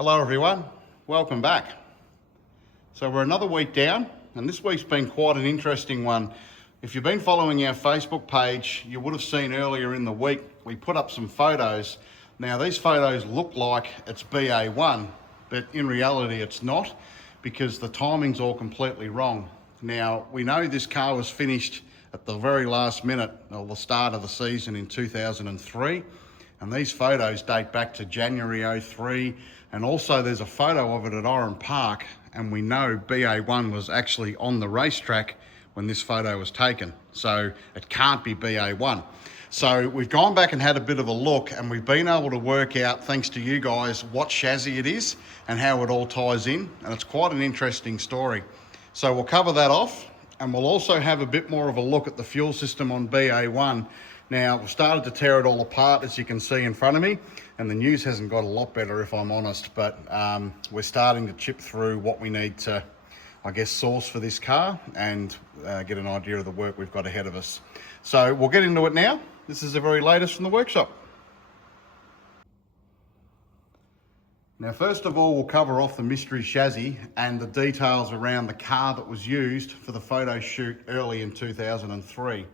Hello everyone, welcome back. So we're another week down, and this week's been quite an interesting one. If you've been following our Facebook page, you would have seen earlier in the week we put up some photos. Now these photos look like it's BA1, but in reality it's not, because the timing's all completely wrong. Now we know this car was finished at the very last minute, or the start of the season in 2003. And these photos date back to January 03, and also there's a photo of it at Oran Park, and we know BA1 was actually on the racetrack when this photo was taken, so it can't be BA1. So we've gone back and had a bit of a look, and we've been able to work out, thanks to you guys, what chassis it is and how it all ties in, and it's quite an interesting story. So we'll cover that off, and we'll also have a bit more of a look at the fuel system on BA1. Now, we've started to tear it all apart, as you can see in front of me, and the news hasn't got a lot better, if I'm honest, but we're starting to chip through what we need to, I guess, source for this car and get an idea of the work we've got ahead of us. So we'll get into it now. This is the very latest from the workshop. Now, first of all, we'll cover off the mystery chassis and the details around the car that was used for the photo shoot early in 2003.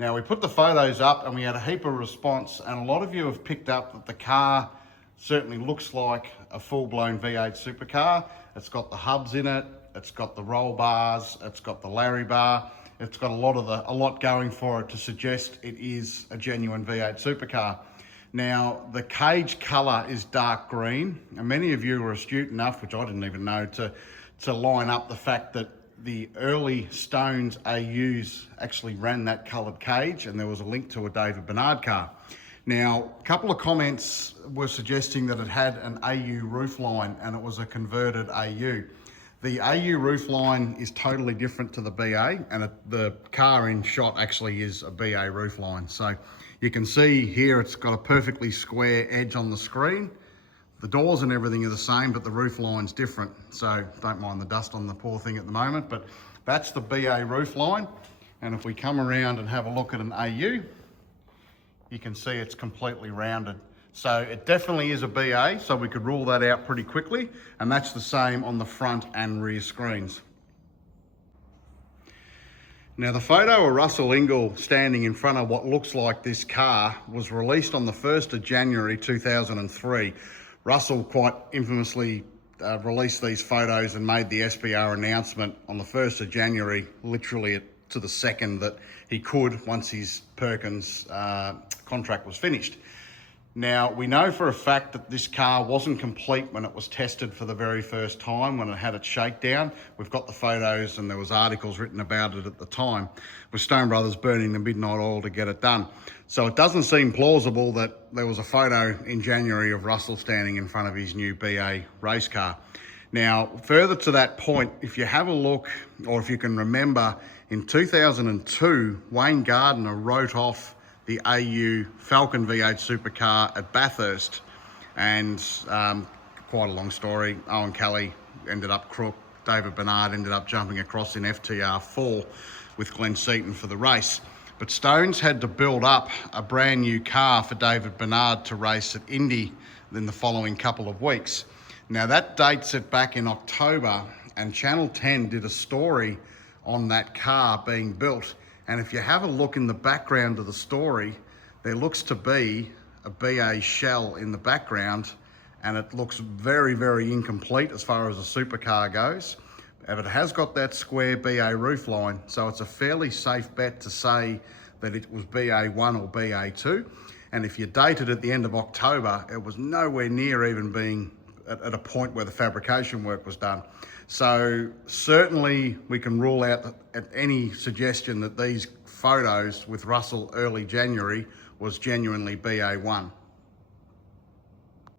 Now, we put the photos up and we had a heap of response, and a lot of you have picked up that the car certainly looks like a full-blown V8 Supercar. It's got the hubs in it, it's got the roll bars, it's got the Larry bar, it's got a lot going for it to suggest it is a genuine V8 Supercar. Now, the cage colour is dark green, and many of you were astute enough, which I didn't even know, to line up the fact that the early Stones AUs actually ran that coloured cage, and there was a link to a David Bernard car. Now, a couple of comments were suggesting that it had an AU roofline and it was a converted AU. The AU roofline is totally different to the BA, and the car in shot actually is a BA roofline. So you can see here it's got a perfectly square edge on the screen. The doors and everything are the same, but the roof line's different. So don't mind the dust on the poor thing at the moment, but that's the BA roof line. And if we come around and have a look at an AU, you can see it's completely rounded. So it definitely is a BA, so we could rule that out pretty quickly. And that's the same on the front and rear screens. Now, the photo of Russell Ingall standing in front of what looks like this car was released on the 1st of January 2003. Russell quite infamously released these photos and made the SBR announcement on the 1st of January, literally to the second that he could, once his Perkins contract was finished. Now, we know for a fact that this car wasn't complete when it was tested for the very first time, when it had its shakedown. We've got the photos, and there was articles written about it at the time, with Stone Brothers burning the midnight oil to get it done. So it doesn't seem plausible that there was a photo in January of Russell standing in front of his new BA race car. Now, further to that point, if you have a look, or if you can remember, in 2002, Wayne Gardner wrote off the AU Falcon V8 Supercar at Bathurst, and quite a long story. Owen Kelly ended up crook, David Bernard ended up jumping across in FTR4 with Glenn Seaton for the race. But Stones had to build up a brand new car for David Bernard to race at Indy in the following couple of weeks. Now that dates it back in October, and Channel 10 did a story on that car being built. And if you have a look in the background of the story, there looks to be a BA shell in the background, and it looks very, very incomplete as far as a supercar goes. But it has got that square BA roofline, so it's a fairly safe bet to say that it was BA1 or BA2. And if you date it at the end of October, it was nowhere near even being at a point where the fabrication work was done. So certainly we can rule out at any suggestion that these photos with Russell early January was genuinely BA1.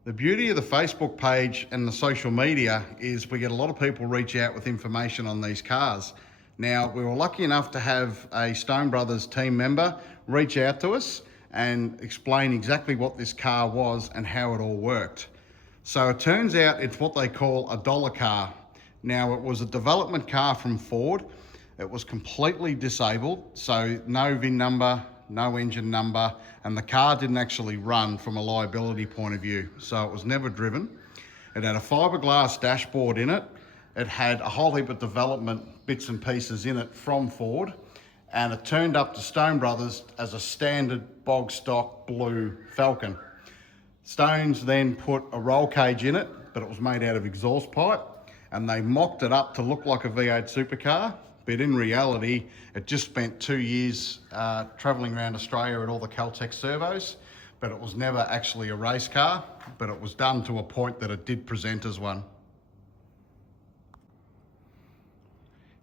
The beauty of the Facebook page and the social media is we get a lot of people reach out with information on these cars. Now, we were lucky enough to have a Stone Brothers team member reach out to us and explain exactly what this car was and how it all worked. So it turns out it's what they call a dollar car. Now, it was a development car from Ford. It was completely disabled, so no VIN number, no engine number, and the car didn't actually run from a liability point of view, so it was never driven. It had a fiberglass dashboard in it. It had a whole heap of development bits and pieces in it from Ford, and it turned up to Stone Brothers as a standard bog stock blue Falcon. Stones then put a roll cage in it, but it was made out of exhaust pipe, and they mocked it up to look like a V8 Supercar, but in reality, it just spent 2 years travelling around Australia at all the Caltex servos, but it was never actually a race car, but it was done to a point that it did present as one.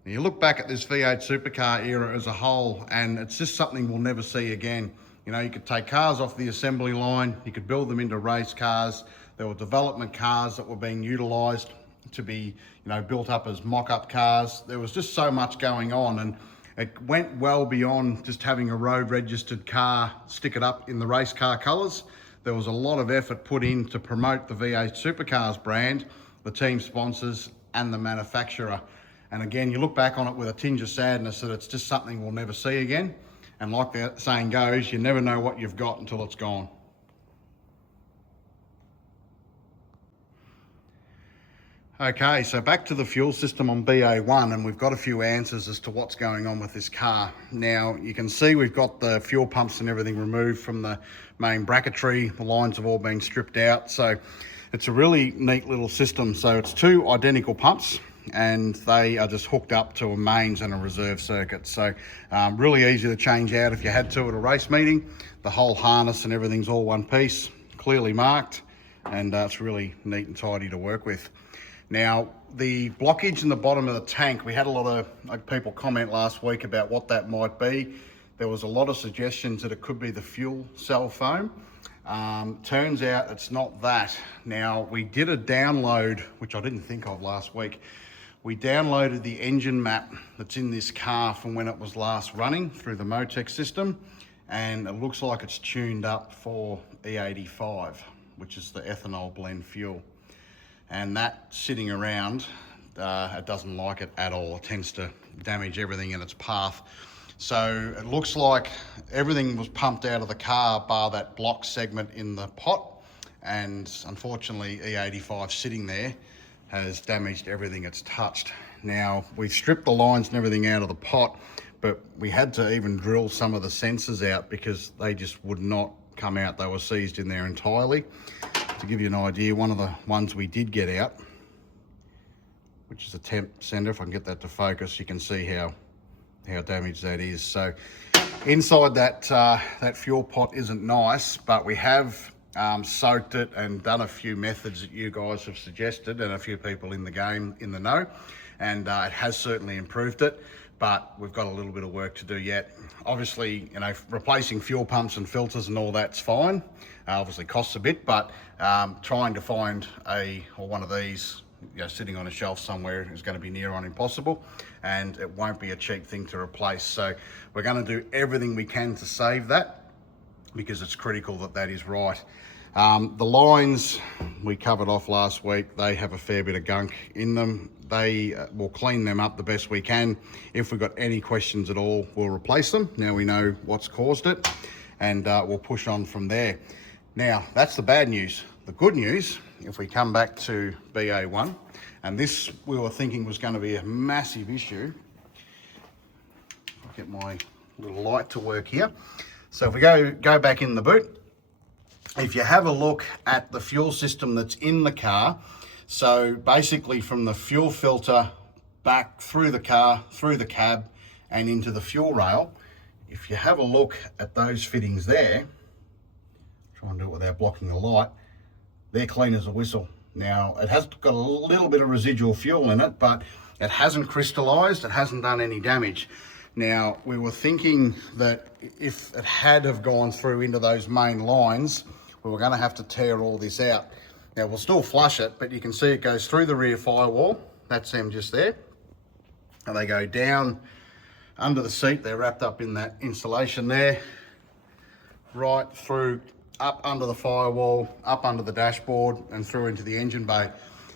Now you look back at this V8 Supercar era as a whole, and it's just something we'll never see again. You know, you could take cars off the assembly line, you could build them into race cars. There were development cars that were being utilised to be, you know, built up as mock-up cars. There was just so much going on, and it went well beyond just having a road registered car, stick it up in the race car colours. There was a lot of effort put in to promote the V8 Supercars brand, the team sponsors and the manufacturer. And again, you look back on it with a tinge of sadness that it's just something we'll never see again. And like the saying goes, you never know what you've got until it's gone. Okay, so back to the fuel system on BA1, and we've got a few answers as to what's going on with this car. Now, you can see we've got the fuel pumps and everything removed from the main bracketry. The lines have all been stripped out. So it's a really neat little system. So it's two identical pumps, and they are just hooked up to a mains and a reserve circuit. So really easy to change out if you had to at a race meeting. The whole harness and everything's all one piece, clearly marked, and it's really neat and tidy to work with. Now, the blockage in the bottom of the tank, we had a lot of people comment last week about what that might be. There was a lot of suggestions that it could be the fuel cell foam. Turns out it's not that. Now, we did a download, which I didn't think of last week. We downloaded the engine map that's in this car from when it was last running through the Motec system, and it looks like it's tuned up for E85, which is the ethanol blend fuel. And that sitting around, it doesn't like it at all. It tends to damage everything in its path. So it looks like everything was pumped out of the car bar that block segment in the pot, and unfortunately E85 sitting there has damaged everything it's touched. Now, we've stripped the lines and everything out of the pot, but we had to even drill some of the sensors out because they just would not come out. They were seized in there entirely. To give you an idea, one of the ones we did get out, which is a temp sender, if I can get that to focus, you can see how damaged that is. So inside that fuel pot isn't nice, but we have soaked it and done a few methods that you guys have suggested, and a few people in the game in the know, and it has certainly improved it, but we've got a little bit of work to do yet. Obviously, you know, replacing fuel pumps and filters and all that's fine. Obviously costs a bit, but trying to find one of these, you know, sitting on a shelf somewhere is going to be near on impossible, and it won't be a cheap thing to replace. So we're going to do everything we can to save that, because it's critical that that is right. The lines we covered off last week, they have a fair bit of gunk in them. They will clean them up the best we can. If we've got any questions at all, we'll replace them. Now we know what's caused it, and we'll push on from there. Now, that's the bad news. The good news, if we come back to BA1, and this we were thinking was going to be a massive issue. I'll get my little light to work here. So if we go back in the boot, if you have a look at the fuel system that's in the car, so basically from the fuel filter back through the car, through the cab, and into the fuel rail, if you have a look at those fittings there, try and do it without blocking the light, they're clean as a whistle. Now, it has got a little bit of residual fuel in it, but it hasn't crystallized, it hasn't done any damage. Now, we were thinking that if it had have gone through into those main lines, we were going to have to tear all this out. Now, we'll still flush it, but you can see it goes through the rear firewall. That's them just there. And they go down under the seat. They're wrapped up in that insulation there, right through, up under the firewall, up under the dashboard, and through into the engine bay.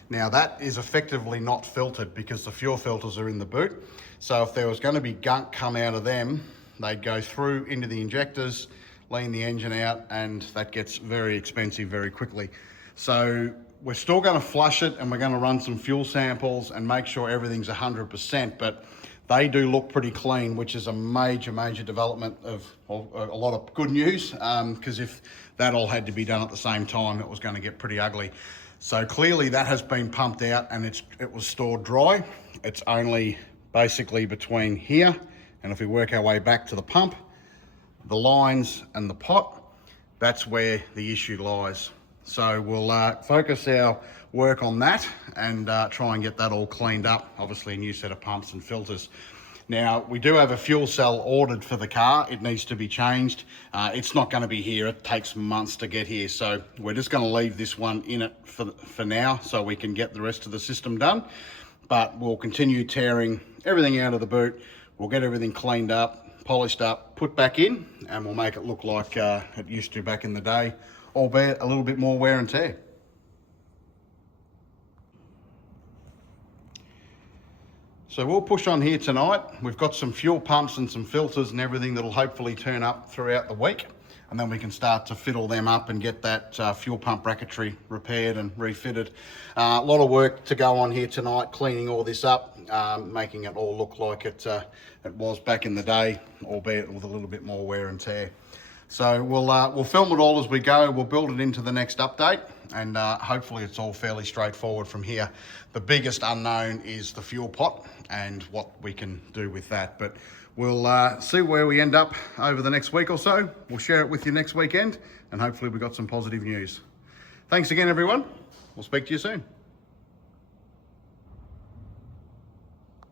Now, that is effectively not filtered because the fuel filters are in the boot. So if there was going to be gunk come out of them, they'd go through into the injectors, lean the engine out, and that gets very expensive very quickly. So we're still going to flush it, and we're going to run some fuel samples and make sure everything's 100%, but they do look pretty clean, which is a major development of a lot of good news, because if that all had to be done at the same time, it was going to get pretty ugly. So clearly that has been pumped out and it was stored dry. It's only basically between here, and if we work our way back to the pump, the lines and the pot, that's where the issue lies. So we'll focus our work on that and try and get that all cleaned up. Obviously a new set of pumps and filters. Now, we do have a fuel cell ordered for the car. It needs to be changed. It's not going to be here. It takes months to get here. So we're just going to leave this one in it for now so we can get the rest of the system done. But we'll continue tearing everything out of the boot. We'll get everything cleaned up, polished up, put back in, and we'll make it look like it used to back in the day, albeit a little bit more wear and tear. So we'll push on here tonight. We've got some fuel pumps and some filters and everything that'll hopefully turn up throughout the week, and then we can start to fiddle them up and get that fuel pump bracketry repaired and refitted. A lot of work to go on here tonight, cleaning all this up, making it all look like it was back in the day, albeit with a little bit more wear and tear. So we'll film it all as we go. We'll build it into the next update, and hopefully it's all fairly straightforward from here. The biggest unknown is the fuel pot and what we can do with that. But we'll see where we end up over the next week or so. We'll share it with you next weekend, and hopefully we've got some positive news. Thanks again, everyone. We'll speak to you soon.